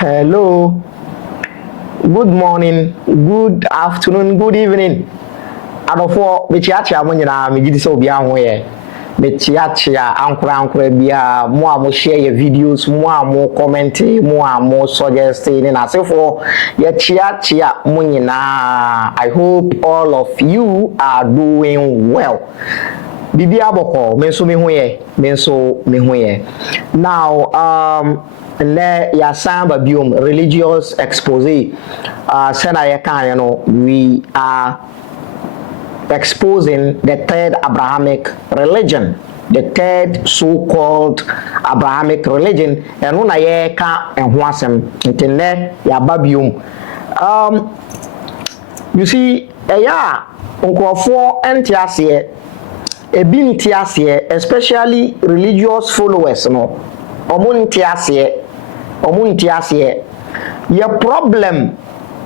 Hello, good morning, good afternoon, good evening. Adofo mechiachia mo nyina me gidi so bia ho ye. Mechiachia ankura bia mo a mo share your videos, mo a mo comment, mo a mo suggest ni na sefo ye chiachia mo nyina. I hope all of you are doing well. Bibi aboko menso me ho ye. Now le ya samba biom religious expose said I can we are exposing the third Abrahamic religion, the third so-called Abrahamic religion, and when I can and wasem intene ya babium. You see, unkrofo entiasie ebintiasie, especially religious followers, no, omuntiasie. Your problem,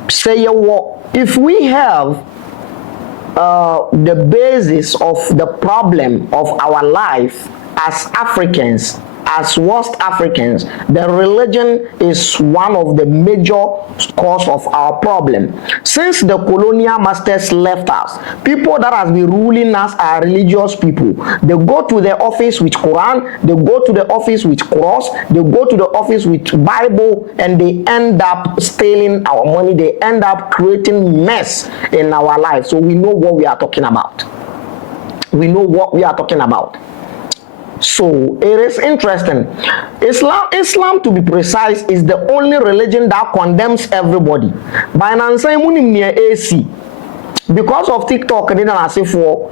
say if we have the basis of the problem of our life as Africans, as West Africans, the religion is one of the major cause of our problem. Since the colonial masters left us, people that has been ruling us are religious people. They go to the office with Qur'an, they go to the office with cross, they go to the office with Bible, and they end up stealing our money. They end up creating mess in our life. So we know what we are talking about. So it is interesting. Islam, to be precise, is the only religion that condemns everybody. By AC, because of TikTok, and then I say for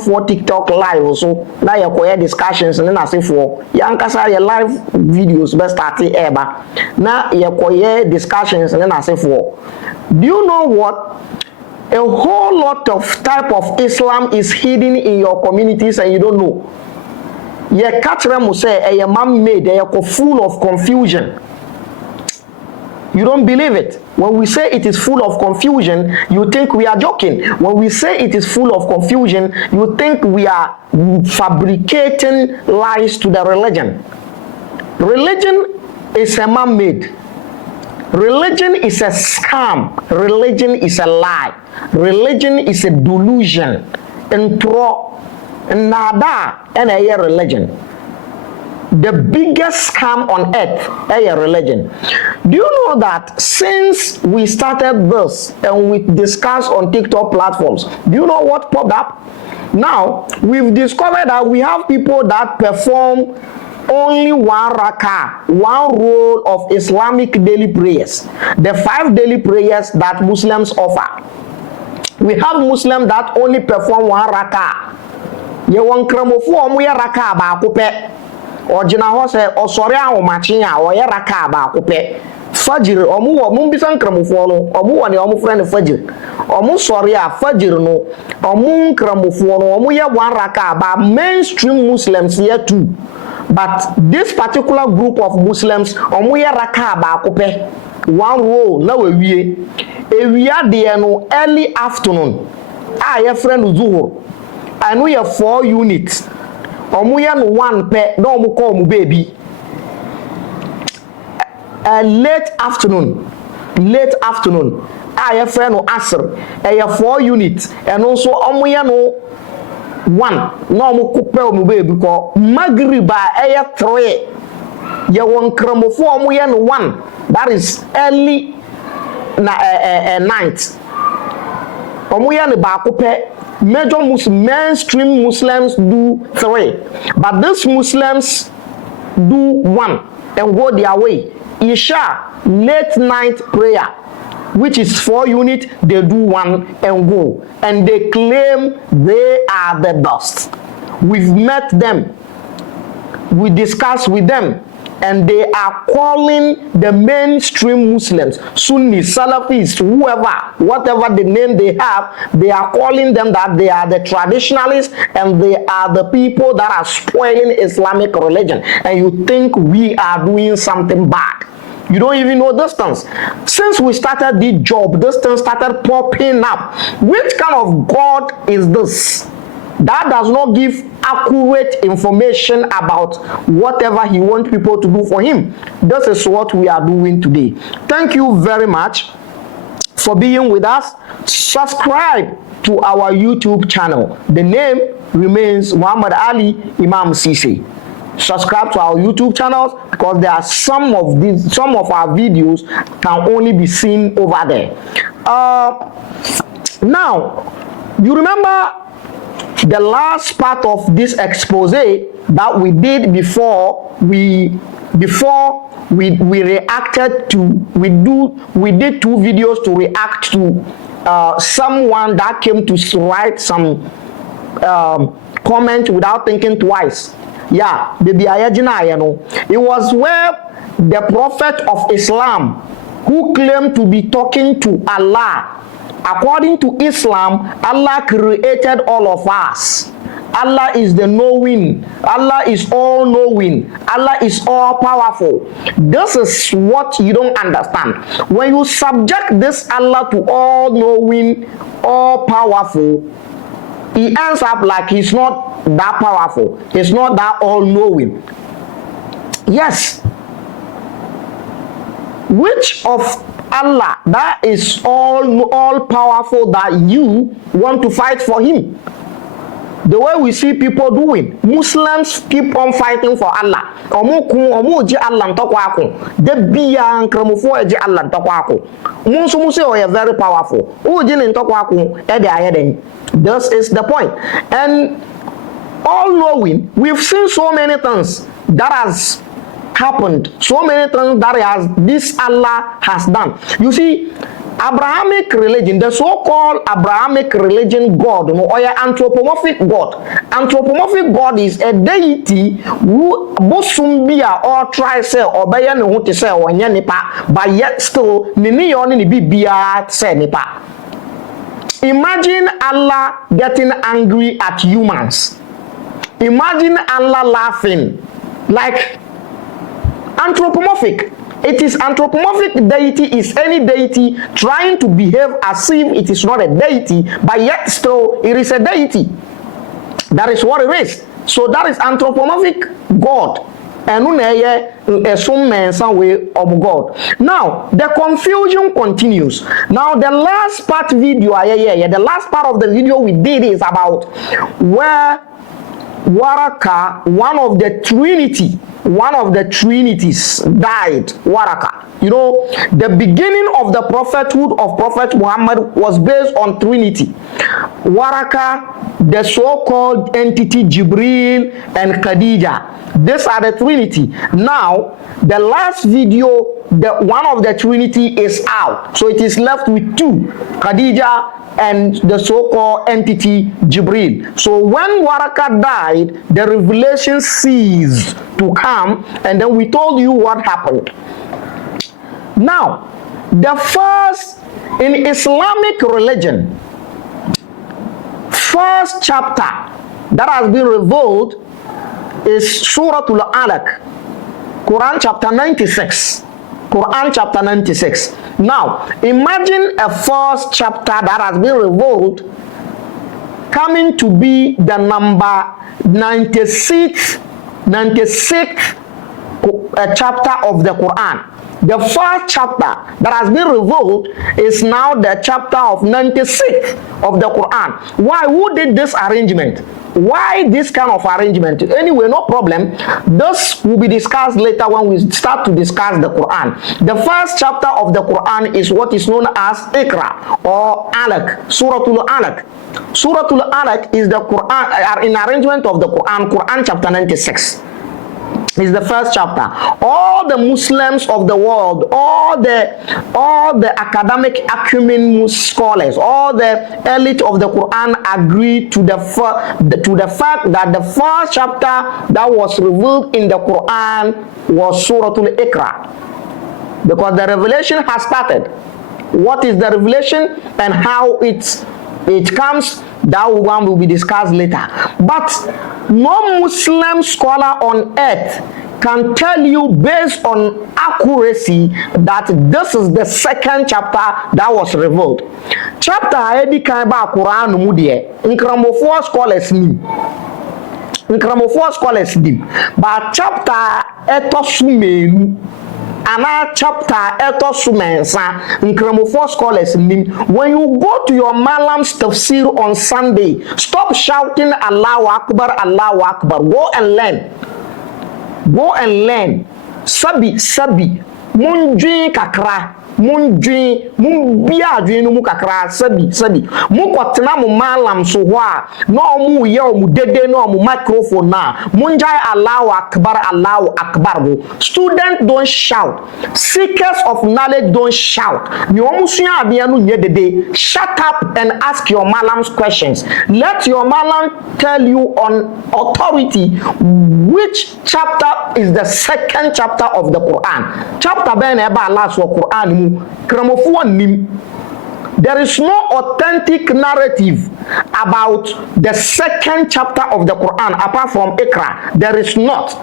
for TikTok live, so now you discussions, and then I say for yankasa live videos best start ever. Now you discussions, and then I say for. Do you know what? A whole lot of type of Islam is hidden in your communities, and you don't know. Ye katra mo say a man-made, full of confusion. You don't believe it. When we say it is full of confusion, you think we are joking. When we say it is full of confusion, you think we are fabricating lies to the religion. Religion is a man-made. Religion is a scam. Religion is a lie. Religion is a delusion. Nada and a religion. The biggest scam on earth, a religion. Do you know that since we started this and we discussed on TikTok platforms, do you know what popped up? Now, we've discovered that we have people that perform only one rakah, one role of Islamic daily prayers, the 5 daily prayers that Muslims offer. We have Muslims that only perform one rakah. Ye won kramofo omo ye raka ba akopɛ ogina ho se osore ahomache a o ye raka ba akopɛ fajir omo wo mo bisa nkramofo no omo wo ne omo frɛ ne fajir omo sore a fajir no omo nkramofo no omo ye one raka ba mainstream Muslims here too, but this particular group of Muslims omo ye raka ba akopɛ one row na we ewia de no early afternoon a ye frɛ no zuhur. I know you 4 units. Omuya no 1 pe no omu call mu baby. Late afternoon. I have friend no asr. 4 units. And also omuya no 1. No omu coupe omu baby ko magriba 3. You won kramofo omuya no 1. That is early night. Omuya no ba coupe. Major mainstream Muslims do 3, but these Muslims do 1 and go their way. Isha, late night prayer, which is 4 units, they do 1 and go, and they claim they are the best. We've met them, we discussed with them, and they are calling the mainstream Muslims, Sunni, Salafis, whatever the name they have, they are calling them that they are the traditionalists and they are the people that are spoiling Islamic religion. And you think we are doing something bad. You don't even know those things. Since we started this job, this thing started popping up. Which kind of God is this? That does not give accurate information about whatever he wants people to do for him. This is what we are doing today. Thank you very much for being with us. Subscribe to our YouTube channel. The name remains Muhammad Ali Imam Sise. Subscribe to our YouTube channels because there are some of our videos can only be seen over there. Now, you remember the last part of this expose that we did before we reacted to, we did 2 videos to react to someone that came to write some comment without thinking twice. Yeah, baby, it was where the Prophet of Islam, who claimed to be talking to Allah. According to Islam, Allah created all of us. Allah is the knowing. Allah is all knowing. Allah is all powerful. This is what you don't understand. When you subject this Allah to all knowing, all powerful, he ends up like he's not that powerful. He's not that all knowing. Yes. Which of Allah that is all powerful that you want to fight for him? The way we see people doing, Muslims keep on fighting for Allah. Omu Allah ntokwa the biya nkramofo eji Allah ntokwa Musu say very powerful. Uji ntokwa ede ayeden. This is the point. And all knowing, we've seen so many things that has happened, so many things that this Allah has done. You see, Abrahamic religion, the so-called Abrahamic religion God, or anthropomorphic God. Anthropomorphic God is a deity who bosumbia or try say or bayan who to say or nipa, but yet still nini yoni ni bibia say nipa. Imagine Allah getting angry at humans. Imagine Allah laughing. Like anthropomorphic. It is anthropomorphic deity is any deity trying to behave as if it is not a deity, but yet still it is a deity. That is what it is. So that is anthropomorphic God. And some way of God. Now the confusion continues. Now the last part video, the last part of the video we did is about where Waraka, one of the trinities died. Waraka. You know, the beginning of the prophethood of Prophet Muhammad was based on Trinity. Waraka, the so-called entity Jibril and Khadija. These are the Trinity. Now, the last video, one of the Trinity is out. So it is left with 2, Khadija and the so-called entity Jibril. So when Waraka died, the revelation ceased to come, and then we told you what happened. Now, the first in Islamic religion, first chapter that has been revealed is Surah Al-Alaq, Quran chapter 96. Quran chapter 96. Now, imagine a first chapter that has been revealed coming to be the number 96th chapter of the Quran. The first chapter that has been revealed is now the chapter of 96th of the Quran. Why? Who did this arrangement? Why this kind of arrangement? Anyway, no problem. This will be discussed later when we start to discuss the Quran. The first chapter of the Quran is what is known as Iqra or Alaq, Surah Al-Alaq. Surah Al-Alaq is the Quran, in arrangement of the Quran, Quran chapter 96. Is the first chapter. All the Muslims of the world, all the academic acumen scholars, all the elite of the Quran agree to the fact that the first chapter that was revealed in the Quran was Surah Al-Iqra, because the revelation has started. What is the revelation and how it comes? That one will be discussed later. But no Muslim scholar on earth can tell you based on accuracy that this is the second chapter that was revealed. Chapter edi kan ba Qur'an mu de nkramofo scholars ni but chapter etosumenu ana chapter etosumensa nkramofo scholars ni. When you go to your malam's tafsir on Sunday, stop shouting Allahu Akbar, Allahu Akbar. Go and learn. Sabi munjin kakra munjin mun biya adwin mu kakra sabi mu kwatena mu malam so ho a no mu ye mu dede no mu microphone na munjai Allahu Akbar go. Students don't shout, seekers of knowledge don't shout. Ni omu sua abia no nye dede. Shut up and ask your malams questions. Let your malam tell you on authority which chapter is the second chapter of the Quran. Chapter ben eba last wa Quran mu kramofu nim. There is no authentic narrative about the second chapter of the Quran apart from Iqra. There is not.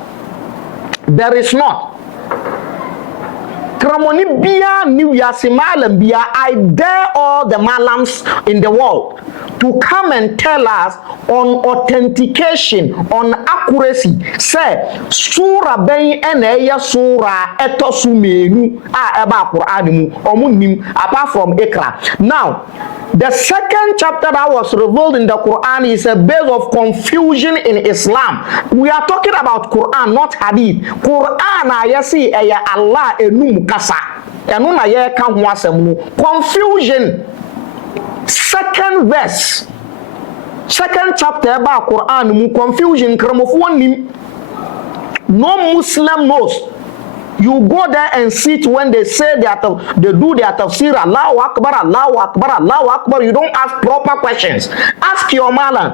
Kramoni biya ni yasimalam biya. I dare all the malams in the world to come and tell us on authentication, on accuracy. Say surah ben eneya surah etosumenu eba Quran mu omunim apart from Iqra. Now, the second chapter that was revealed in the Quran is a base of confusion in Islam. We are talking about Quran, not Hadith. Quran ayasi eya Allah enum kasa. Enu na ye kan ho asem. Confusion. Second verse. Second chapter about Quran mu confusion kramofo nim. No Muslim knows. You go there and sit when they say they do their tafsir, Allahu Akbar, Allahu Akbar, Allahu Akbar. You don't ask proper questions. Ask your malam.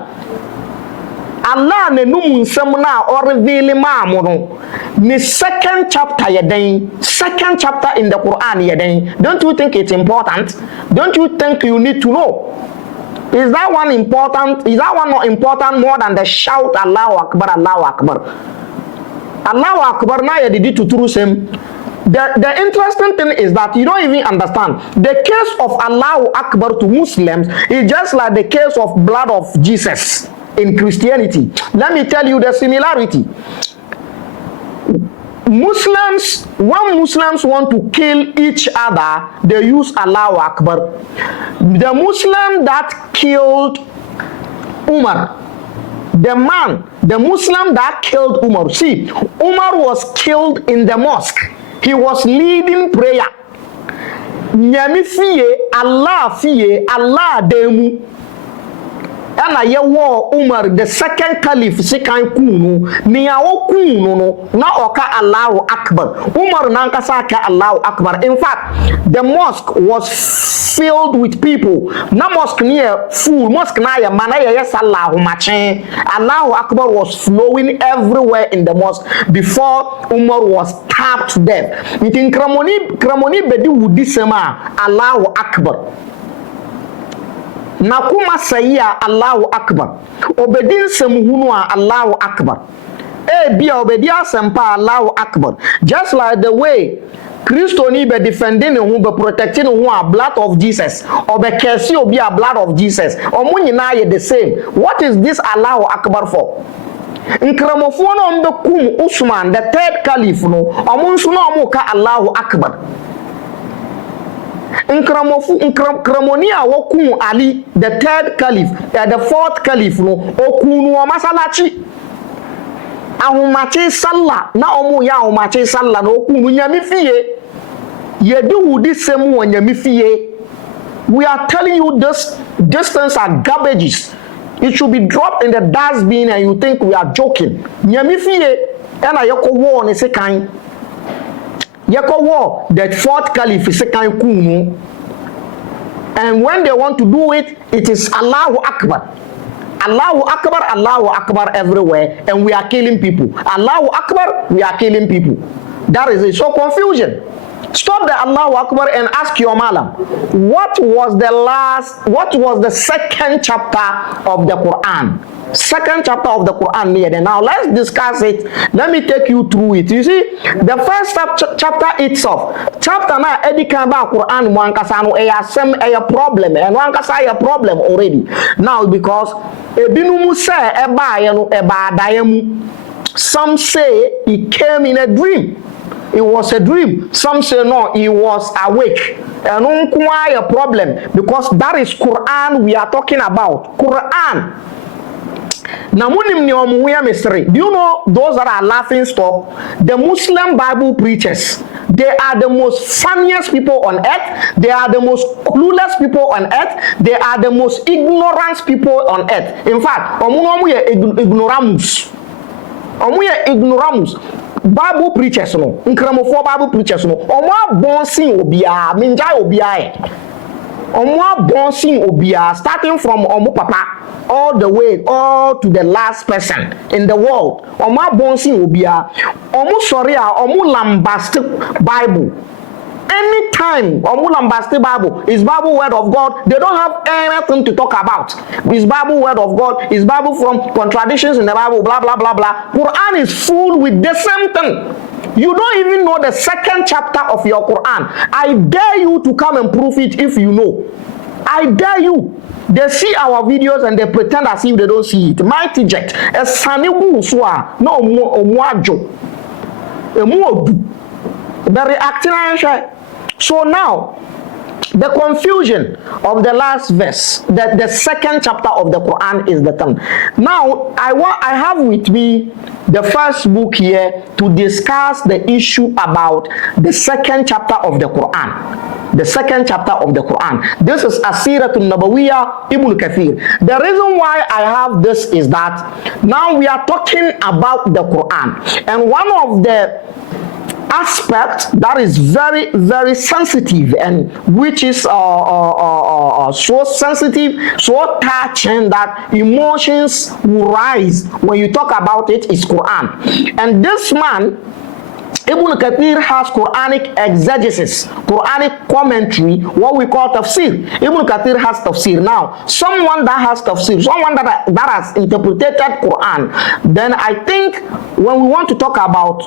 Allah ne numun semna or reveal mamuno. Ni second chapter yeden, second chapter in the Quran yeden. Don't you think it's important? Don't you think you need to know? Is that one important? Is that one not important more than the shout Allahu Akbar, Allahu Akbar? Allahu Akbar na ya did to true same. The interesting thing is that you don't even understand. The case of Allahu Akbar to Muslims is just like the case of blood of Jesus in Christianity. Let me tell you the similarity. When Muslims want to kill each other, they use Allahu Akbar. The Muslim that killed Umar, the Muslim that killed Umar. See, Umar was killed in the mosque. He was leading prayer. Nyami fiye, Allah demu. Ana ye wo Umar, the second caliph, second kunu, niya wo kunu no, na oka Allahu Akbar. Umar nankasa ka Allahu Akbar. In fact, the mosque was filled with people. Na mosque near full, mosque na ya mana ya Allahu mache. Allahu Akbar was flowing everywhere in the mosque before Umar was stabbed to death. Itin kramoni bedi wudi sema Allahu Akbar. Nakuma sayya Allahu Akbar. Obedin semuhunu Allahu Akbar. Bia obedia sempa Allahu Akbar. Just like the way Christo ni be defending who be protecting who are blood of Jesus. Or be kesi obi a blood of Jesus. Omu nyina ye the same. What is this Allahu Akbar for? Nkramofo no mbe kum Usman, the third caliph no. Omu nso no omu ka Allahu Akbar. Nkramonia woku Ali, the third caliph, the fourth caliph no okunu masalachi ahumachi sallah na omu ya ahumachi sallah no okunu nyami fiye yedu wudi semu nyami fiye. We are telling you this distance are garbages. It should be dropped in the dustbin and you think we are joking. Nyami fiye ena yoko wo ne sekan. Yeko war, the fourth caliph is second kumu. And when they want to do it, it is Allahu Akbar. Allahu Akbar, Allahu Akbar everywhere. And we are killing people. Allahu Akbar, we are killing people. That is it. So confusion. Stop the Allahu Akbar and ask your malam. What was the second chapter of the Quran? second chapter of the Quran near. Now let's discuss it. Let me take you through it. You see, the first chapter itself, chapter na edika ba Quran mo ankasa no a problem, and one kasa a problem already. Now because ebinum say eba ye no eba dayamu. Some say he came in a dream. It was a dream. Some say no, he was awake. And a problem because that is Quran we are talking about. Quran. Now, do you know those that are laughing stock? The Muslim Bible preachers. They are the most funniest people on earth. They are the most clueless people on earth. They are the most ignorant people on earth. In fact, ignoramus. Ignoramus. Bible preachers no. Nkramofo Bible preachers no. Omo bonsin obia, minja obia. Omo bonsin obia, starting from omo papa all the way to the last person in the world. Omo bonsin obia. Omo soria, omo lambastic Bible. Anytime Omulambaste Bible is Bible word of God, they don't have anything to talk about. It's Bible word of God, it's Bible from contradictions in the Bible, blah blah blah blah. Quran is full with the same thing. You don't even know the second chapter of your Quran. I dare you to come and prove it if you know. I dare you. They see our videos and they pretend as if they don't see it. Mighty jet. A sanibu uswa. No omuajo. Emuodu. Very active. So now, the confusion of the last verse, the second chapter of the Quran is the thing. Now, I have with me the first book here to discuss the issue about the second chapter of the Quran. The second chapter of the Quran. This is Asiratun Nabawiyya Ibn Kathir. The reason why I have this is that now we are talking about the Quran. And one of the aspect that is very, very sensitive and which is so sensitive, so touching that emotions will rise when you talk about it is Quran. And this man, Ibn Kathir, has Quranic exegesis, Quranic commentary, what we call tafsir. Ibn Kathir has tafsir. Now, someone that has tafsir, someone that has interpreted Quran, then I think when we want to talk about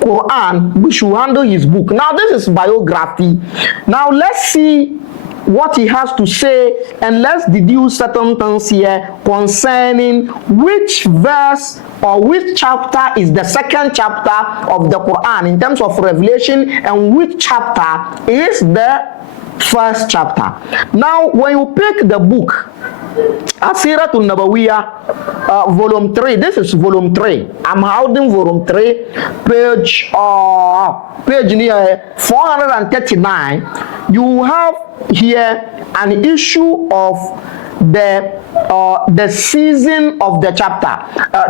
Quran, we should handle his book. Now, this is biography. Now, let's see what he has to say and let's deduce certain things here concerning which verse or which chapter is the second chapter of the Quran in terms of revelation and which chapter is the first chapter. Now, when you pick the book, Asiratun Nabawiyya, volume 3. This is volume 3. I'm holding volume 3, page near 439. You have here an issue of the season of the chapter,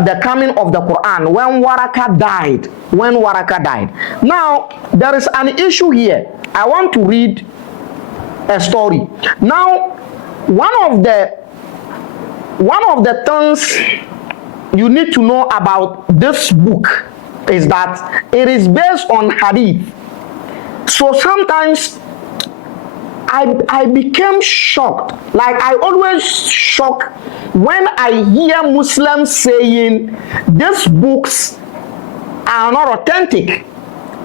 the coming of the Quran, when Waraka died. When Waraka died. Now, there is an issue here. I want to read a story. Now, one of the things you need to know about this book is that it is based on Hadith. So sometimes I became shocked. Like I always shock when I hear Muslims saying these books are not authentic.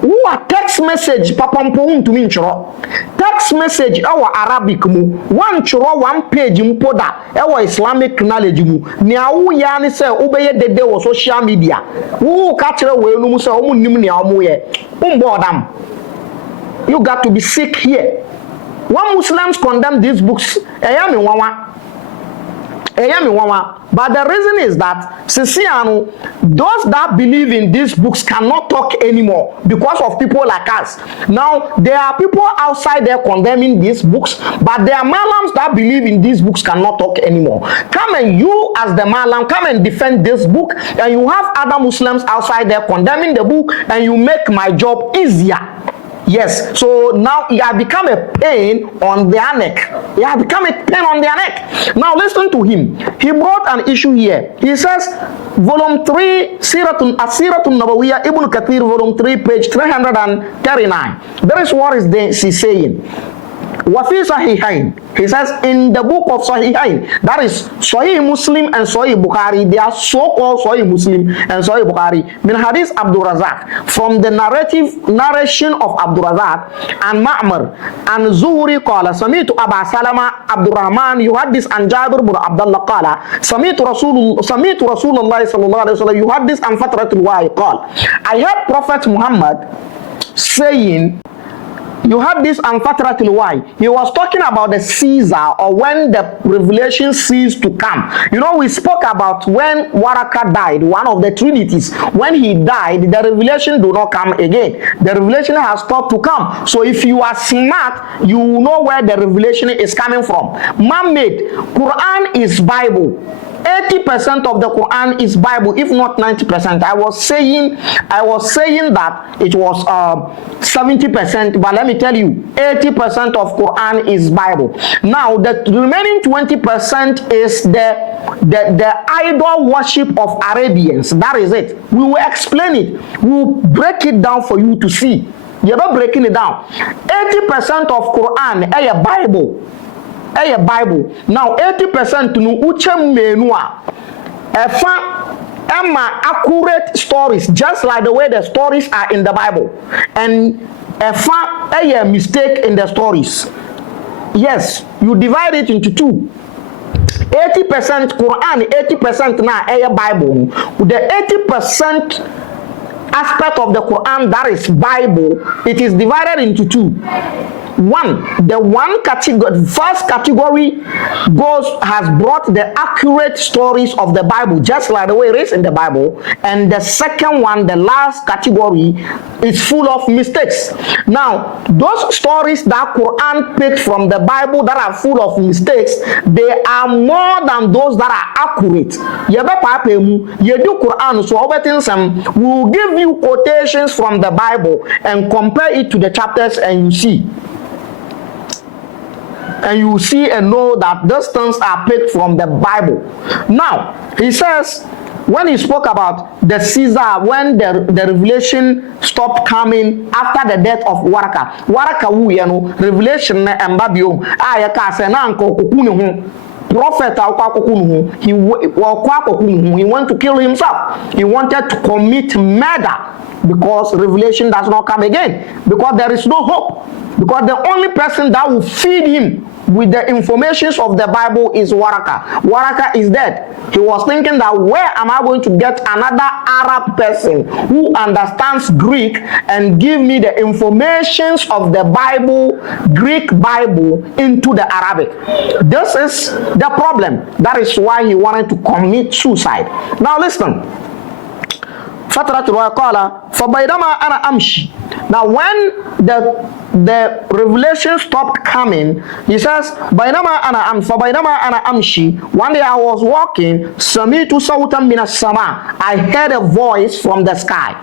Who are text message papampo to me text message our Arabic mu one choro one page mpoda our Islamic knowledge mu nia wo ya ne say obeye dede wo social media wo ka kire we no mu say o nim nia o ye umbodam. You got to be sick here. When Muslims condemn these books, but the reason is that Sisiano, those that believe in these books cannot talk anymore because of people like us. Now, there are people outside there condemning these books, but there are Malams that believe in these books cannot talk anymore. Come and you as the Malam, come and defend this book, and you have other Muslims outside there condemning the book, and you make my job easier. Yes, so now it has become a pain on their neck. It has become a pain on their neck. Now listen to him. He brought an issue here. He says, volume 3, Asiratun Nabawiyya, Ibn Kathir, volume 3, page 339. That is what he's saying. Wafi Sahihain. He says in the book of Sahihain, that is Sahih Muslim and Sahih Bukhari, they are so-called Sahih Muslim and Sahih Bukhari. Min Hadith Abdul Razak, from the narration of Abdul Razak and Ma'mar and Zuhri qala Samitu Aba Salama Abdul Rahman yuhaddis an Jabir bin Abdullah qala Samitu Rasulullah sallallahu alaihi wasallam yuhaddis an fatratul wahi qala. I heard Prophet Muhammad saying, you had this unfatratul why. He was talking about the Caesar, or when the revelation ceased to come. You know, we spoke about when Waraka died, one of the trinities. When he died, the revelation do not come again. The revelation has stopped to come. So if you are smart, you know where the revelation is coming from. Man-made. Quran is Bible. 80% of the Quran is Bible, if not 90%. I was saying that it was 70%, but let me tell you, 80% of Quran is Bible. Now, the remaining 20% is the idol worship of Arabians. That is it. We will explain it. We will break it down for you to see. You're not breaking it down. 80% of Quran is Bible. A Bible. Now 80% no uchem menua. Accurate stories, just like the way the stories are in the Bible. And a mistake in the stories. Yes, you divide it into two. 80% Quran, 80% na a Bible. The 80% aspect of the Quran that is Bible, it is divided into two. The one category, first category has brought the accurate stories of the Bible, just like the way it is in the Bible. And the second one, the last category, is full of mistakes. Now, those stories that Quran picked from the Bible that are full of mistakes, they are more than those that are accurate. You do Quran, so we will give you quotations from the Bible and compare it to the chapters, and you see. And you see and know that those things are picked from the Bible. Now, he says, when he spoke about the Caesar, when the revelation stopped coming after the death of Waraka. Waraka wu, you know, revelation and Babio. Prophet he wanted to kill himself. He wanted to commit murder because revelation does not come again. Because there is no hope. Because the only person that will feed him with the informations of the Bible is Waraka. Waraka is dead. He was thinking that where am I going to get another Arab person who understands Greek and give me the informations of the Bible, Greek Bible, into the Arabic. This is the problem. That is why he wanted to commit suicide. Now listen. Now when the revelation stopped coming, he says, one day I was walking, I heard a voice from the sky.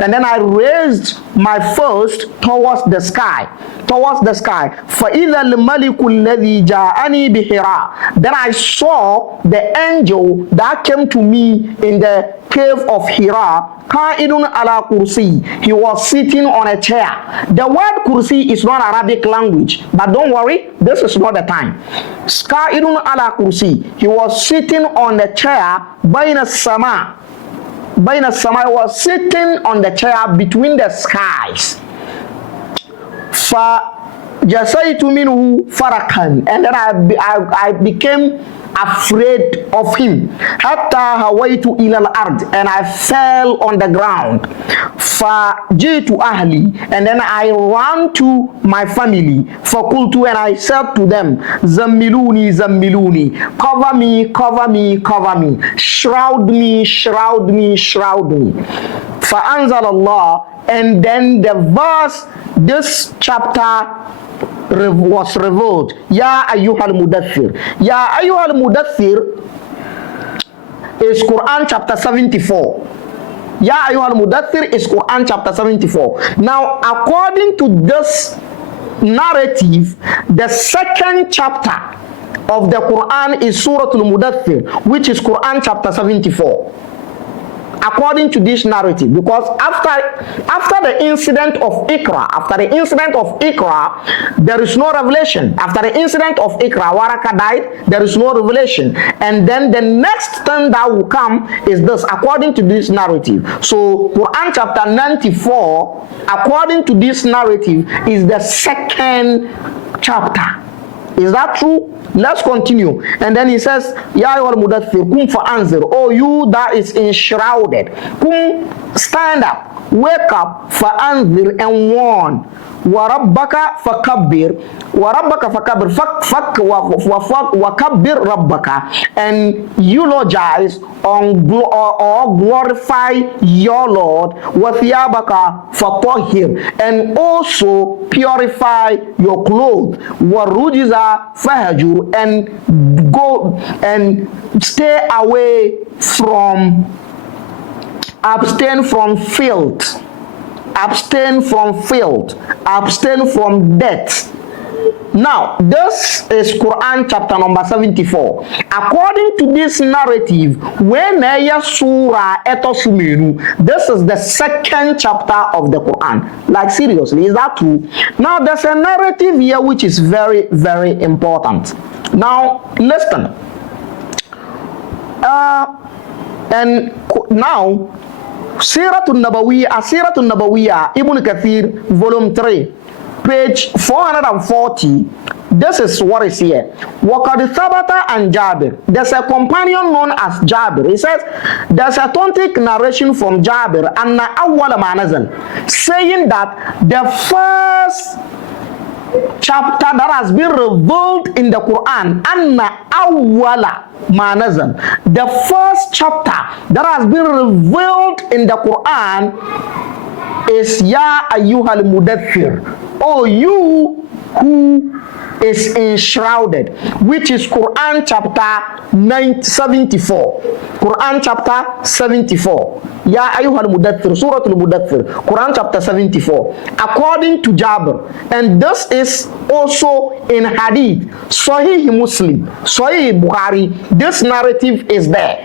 And then I raised my face towards the sky. Then I saw the angel that came to me in the cave of Hira. He was sitting on a chair. The word kursi is not Arabic language, but don't worry, this is not the time. He was sitting on the chair was sitting on the chair between the skies. And then I became afraid of him. And I fell on the ground. And then I ran to my family. And I said to them, Zammiluni, Zammiluni, cover me, cover me, cover me, shroud me, shroud me, shroud me. Fa'anzal Allah. And then the verse, this chapter was revealed. Ya ayyuhal mudaththir. Ya ayyuhal mudaththir is Quran chapter 74. Ya ayyuhal mudaththir is Quran chapter 74. Now, according to this narrative, the second chapter of the Quran is Surah Al-Mudaththir, which is Quran chapter 74. according to this narrative, because after the incident of Iqra, there is no revelation. After the incident of Iqra, Waraka died, there is no revelation. And then the next thing that will come is this, according to this narrative. So Quran chapter 94, according to this narrative, is the second chapter. Is that true? Let's continue. And then he says, Ya ayyuhal mudaththir, kum fa'anzir. Oh, you that is enshrouded. Kum, stand up, wake up, fa'anzir, and warn. Warabbaka fakabbir. Warabbaka fakabbir. Wakabbir rabbaka. And eulogize or glorify your Lord. Wathiyabaka fatahhir. And also purify your clothes. Warujiza fahajur. And go and stay away from, abstain from filth. Abstain from filth, abstain from death. Now, this is Quran chapter number 74. According to this narrative, when surah etosumenu, this is the second chapter of the Quran. Like, seriously, is that true? Now, there's a narrative here which is very, very important. Now, listen. And now, Siratul Nabawiyya, Ibn Kathir, volume 3, page 440. This is what is here. Waqad thabata and Jabir. There's a companion known as Jabir. He says, there's a authentic narration from Jabir, anna awwala ma nazal, saying that the first chapter that has been revealed in the Quran, anna awwala ma nazal, the first chapter that has been revealed in the Quran is Ya ayyuhal mudaththir, oh you who is enshrouded, which is Quran chapter 74. Quran chapter 74. Ya ayyuhal mudaththir, Suratul Mudaththir, Quran chapter 74. According to Jabir, and this is also in Hadith, Sahih Muslim, Sahih Bukhari, this narrative is there.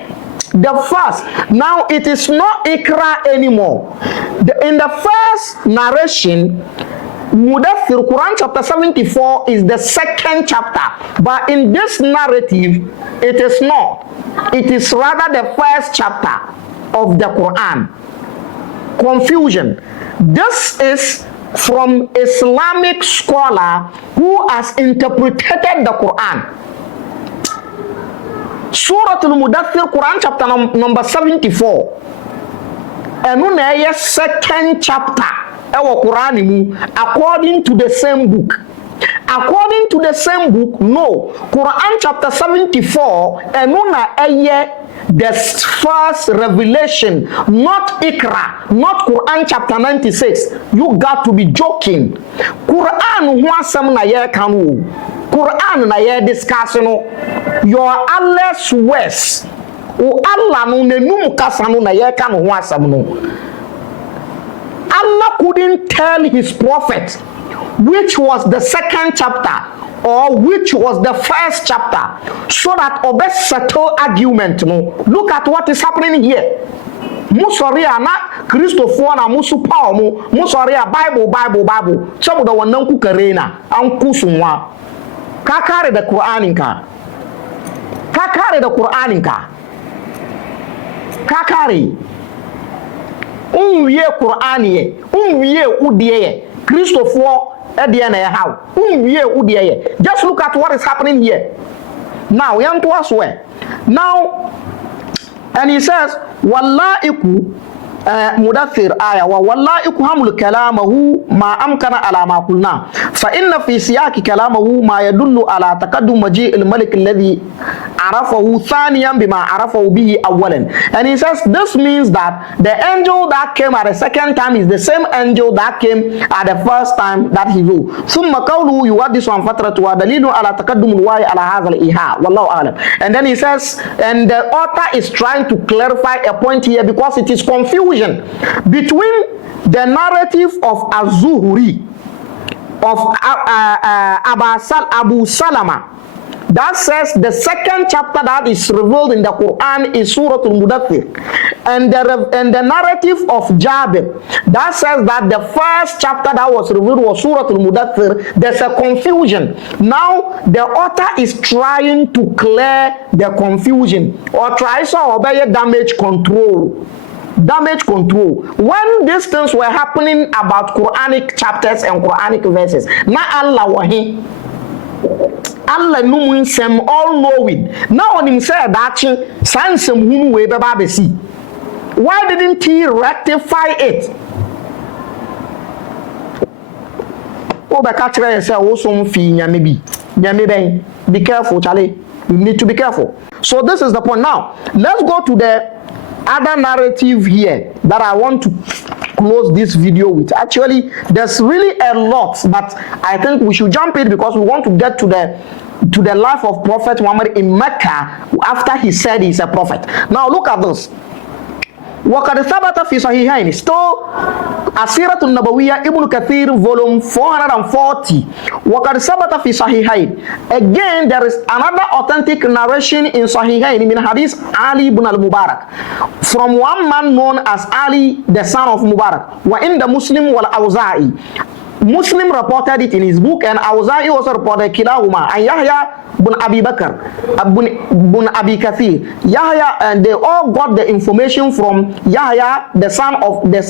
The first, now it is not Iqra anymore. In the first narration, Mudaththir, Quran chapter 74 is the second chapter, but in this narrative, it is not. It is rather the first chapter of the Quran. Confusion. This is from Islamic scholar who has interpreted the Quran. Surah Al-Mudaththir, Quran chapter number 74. And on a second chapter, our Quran, according to the same book. According to the same book, no. Quran chapter 74, and on the first revelation, not Iqra, not Quran chapter 96. You got to be joking. Quran wasam na ye kanu. Quran na ye discussing your Allah's words. O Allah no nenum kasano na ye kanu wasam no. Allah couldn't tell his prophet which was the second chapter or which was the first chapter, so that obe settle argument. No, look at what is happening here. Musoria na Christopher na musu power mu musoria Bible. Some of the one nanku karena anku sunwa. Kakare the Quran inka. Kakare the Quran inka. Kakare. Unwiye Quran ye. Unwiye udiye. Christopher just look at what is happening here. Now, we have to ask where. Now, and he says, Wallahiku Mudaththir aya wa wallahiku hamlu kalamahu ma amkana ala ma qulna fa inna fi siyaqi kalamahu ma yadullu ala taqaddum maji' al-malik alladhi arafahu thaniyan bima arafahu bihi awwalan. And he says this means that the angel that came at the second time is the same angel that came at the first time that he wrote. Thumma qawluhu yuwaddisu an fatratu wa dalilun ala taqaddum al-wahy ala hadha al-iha wallahu a'lam. And then he says, and the author is trying to clarify a point here because it is confusion between the narrative of Az-Zuhri, of Abu Salama, that says the second chapter that is revealed in the Quran is Surah Al-Mudaththir. And the narrative of Jabir that says that the first chapter that was revealed was Surah Al-Mudaththir. There's a confusion. Now the author is trying to clear the confusion or tries to obey damage control. Damage control. When these things were happening about Quranic chapters and Quranic verses, na Allah wahi. Allah knowing some all knowing. Now on him said that sans some hunu we baba see. Why didn't he rectify it? Oh, but catch yourself also fee maybe. Be careful, Charlie. You need to be careful. So this is the point. Now let's go to the other narrative here that I want to close this video with. Actually, there's really a lot, but I think we should jump in because we want to get to the life of Prophet Muhammad in Mecca after he said he's a prophet. Now look at this. وقد ثبت في صحيحين still السيرة النبوية ابن كثير volume 440 وقد ثبت في صحيحين. Again there is another authentic narration in صحيحين من حديث Ali ibn al-Mubarak from one man known as Ali the son of Mubarak وعند مسلم والأوزاعي. Muslim reported it in his book and Awza'i also reported Kilahuma and Yahya bin Abi Bakr, bin Abi Kathir. Yahya and they all got the information from Yahya the son of Abi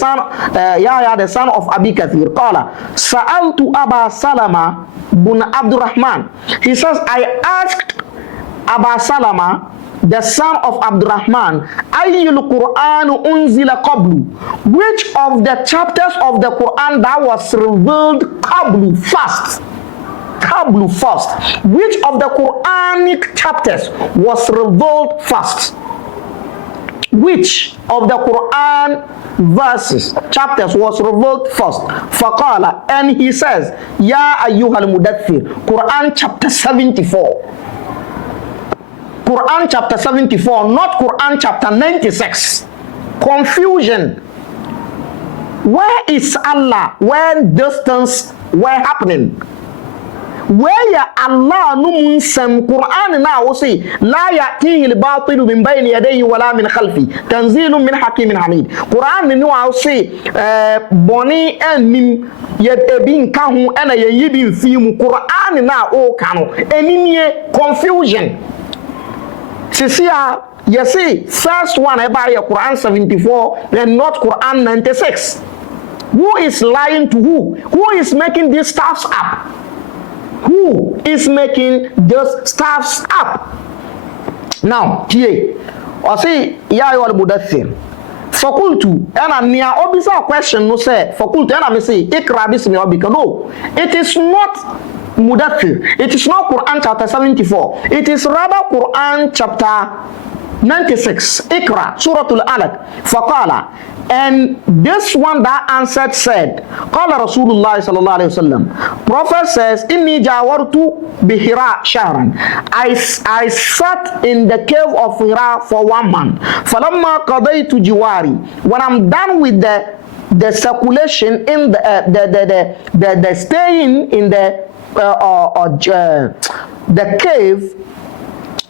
Kathir. Qala Sa'altu Aba Salama bin Abdurrahman. He says I asked Aba Salama the son of Abdurrahman, Ayyul Qur'an unzila qablu, which of the chapters of the Quran that was revealed qablu first? Qablu first. Which of the Quranic chapters was revealed first? Which of the Quran verses, chapters was revealed first? Faqala, and he says, Ya ayyuhal mudaththir, Quran chapter 74. Quran chapter 74, not Quran chapter 96. Confusion. Where is Allah when these things were happening? Where Allah numun sem Quran na wasi la ya'tihi al-batilu min bayni yadayhi wala min khalfi tanzilun min hakimin hamid. Quran ni wasi boni enim yet ebin kahu ena yibin fimu. Quran na o kanu enimie confusion. You see, first one about Quran 74 and not Quran 96. Who is lying to who? Who is making these stuffs up? Who is making those stuffs up? Now, here, I say, Ya ayyuhal mudaththir. Fakultu, and I near obisa question no say, Fakultu, and I say, Ikra bismi rabbika. No, it is not Mudaththir. It is not Quran chapter 74. It is rather Quran chapter 96. Ikra, Surah Al-Alaq. Faqala. And this one that answered said, Qala Rasulullah sallallahu alayhi wasallam. Prophet says, Inni jawartu bihira shahran. I sat in the cave of Hira for 1 month. Falamma qadaytu jiwari. When I'm done with the circulation in the staying in the cave,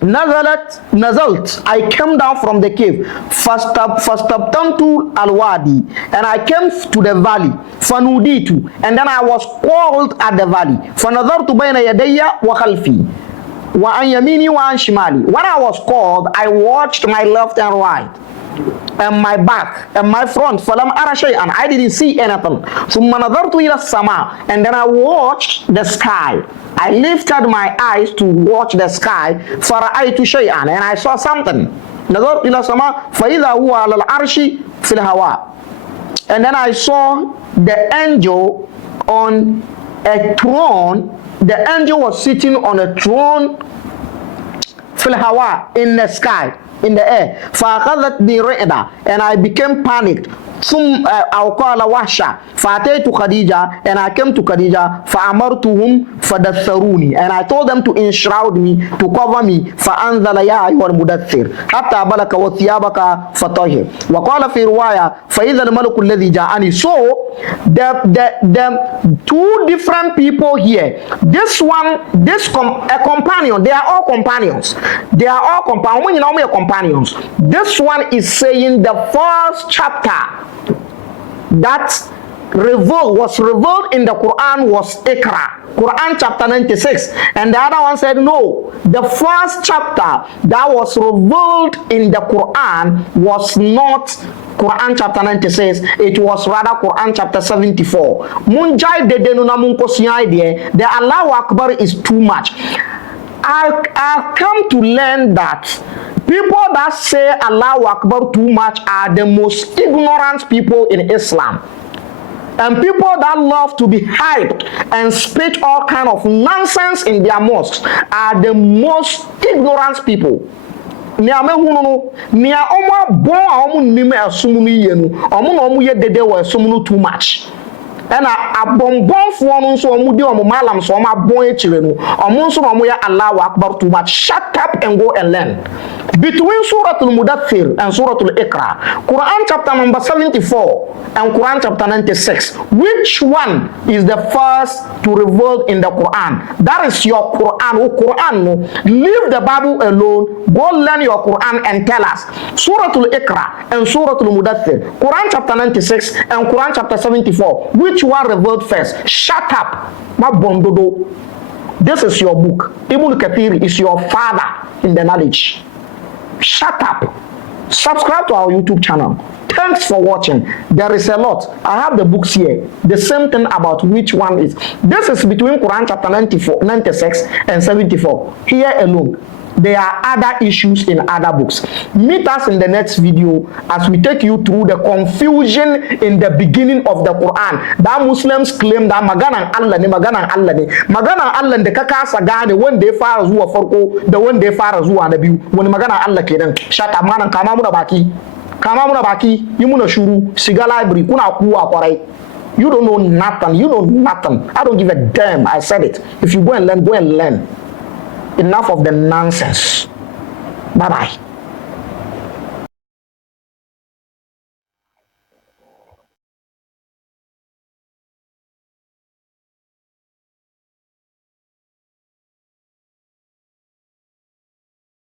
Nazalt, I came down from the cave. Fastabtantu al-wadi, and I came to the valley. Fanuditu, and then I was called at the valley. Fanadhartu bayna yadayya wa khalfi, wa an yamini wa an shimali. When I was called, I watched my left and right, and my back and my front. Falam ara shay'an, I didn't see anything. Thumma nadartu ila sama, and then I watched the sky. I lifted my eyes to watch the sky. Fara'aytu shay'an, and I saw something. Nadartu ila sama, fa idha huwa ala al-arshi fil hawa. And then I saw the angel on a throne. The angel was sitting on a throne fil hawa, in the sky, in the air. فَأَخَذَتْنِي رِعْدًا, and I became panicked. ثم أو قال وحشة فأتيت خديجة and I came to Khadija فأمرتهم فدثروني and I told them to enshroud me, to cover me. فأنزل يا أيها المدثر حتى بلغ وثيابك فطهر. وقال في رواية فإذا الملك الذي جاءني. So the two different people here, this one, a companion, they are all companions. They are all companions. This one is saying the first chapter that was revealed in the Quran was Iqra, Quran chapter 96, and the other one said no, the first chapter that was revealed in the Quran was not Quran chapter 96, it was rather Quran chapter 74. Munjai de denuna munkosiyai there, the Allahu Akbar is too much. I've come to learn that people that say Allahu Akbar too much are the most ignorant people in Islam. And people that love to be hyped and speak all kind of nonsense in their mosques are the most ignorant people. Nia me hunu nia omo bon a omo nime asum no yenu omo na omo ye dede wo asum no too much. And abonbonfo no nso omo di omo malam so omo abon e kire no omo nso na omo ya Allahu Akbar too much. Shut up and go and learn. Between Surah Al-Mudaththir and Surah Al-Iqra, Quran chapter number 74 and Quran chapter 96, which one is the first to reveal in the Quran? That is your Quran. Oh, Quran, no. Leave the Bible alone. Go learn your Quran and tell us. Surah Al-Iqra and Surah Al-Mudaththir, Quran chapter 96 and Quran chapter 74, which one revealed first? Shut up. Ma bondodo. This is your book. Ibn Kathir is your father in the knowledge. Shut up. Subscribe to our YouTube channel. Thanks for watching. There is a lot. I have the books here. The same thing about which one is. This is between Quran chapter 94, 96 and 74. Here alone. There are other issues in other books. Meet us in the next video as we take you through the confusion in the beginning of the Quran. That Muslims claim that Magana Allah ni Magana Allah ni Magana Allah the kakasa gane when they far zuwa farko the when they far zuwa na biyu when Magana Allah kenan. Shut up man, kama muna baki yi muna shuru siga library kuna kuwa kwarai. You don't know nothing. You know nothing. I don't give a damn. I said it. If you go and learn, go and learn. Enough of the nonsense. Bye-bye.